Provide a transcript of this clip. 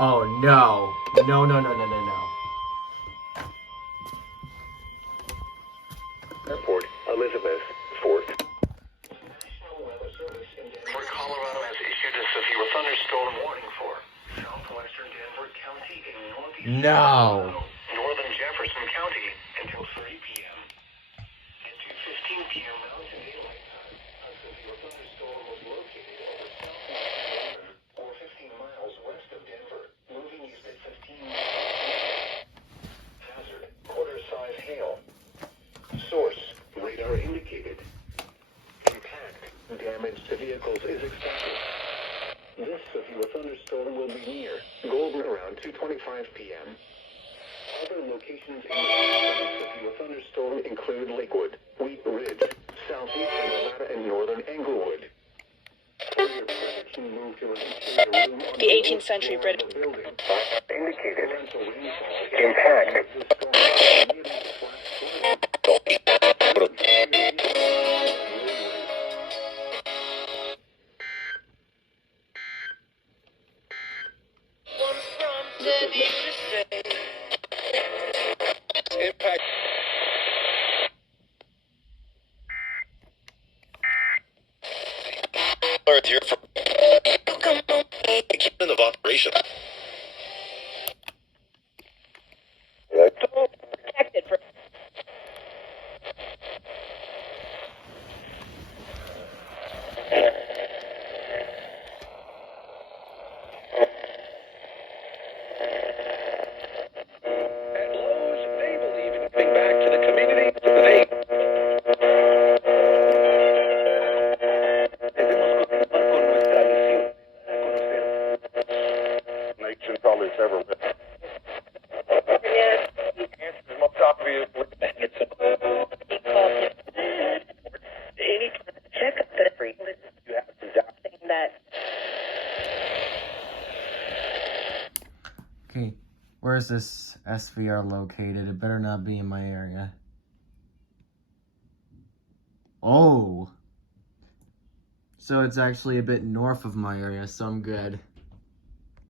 Oh no. No, no, no, no, no, no. Airport, Elizabeth, Fort. National Weather Service in Denver, Colorado has issued a severe thunderstorm warning for southwestern Denver County in northeast No. northern Jefferson County until 3 p.m. At 2:15 p.m. Mountain Daylight Time, a severe thunderstorm was located over southeast Denver, or 15 miles west of Denver, moving east at 15 miles. Hazard, quarter-size hail. Source, radar indicated. Impact, damage to vehicles is expected. This severe thunderstorm will be near Golden around 2:25 p.m. Other locations in the severe thunderstorm include Lakewood, Wheat Ridge, southeastern Nevada, and northern Englewood. Further protection moved to an interior room on The 18th century British building. Indicated. Impact. Impact. Alert here from Captain of Operation. protected for At Lowe's, they believe in giving back to the community they. Nation probably several. Answers most obviously. any check up that free You have to die. saying that Okay, where is this SVR located? It better not be in my area. Oh! So it's actually a bit north of my area, so I'm good.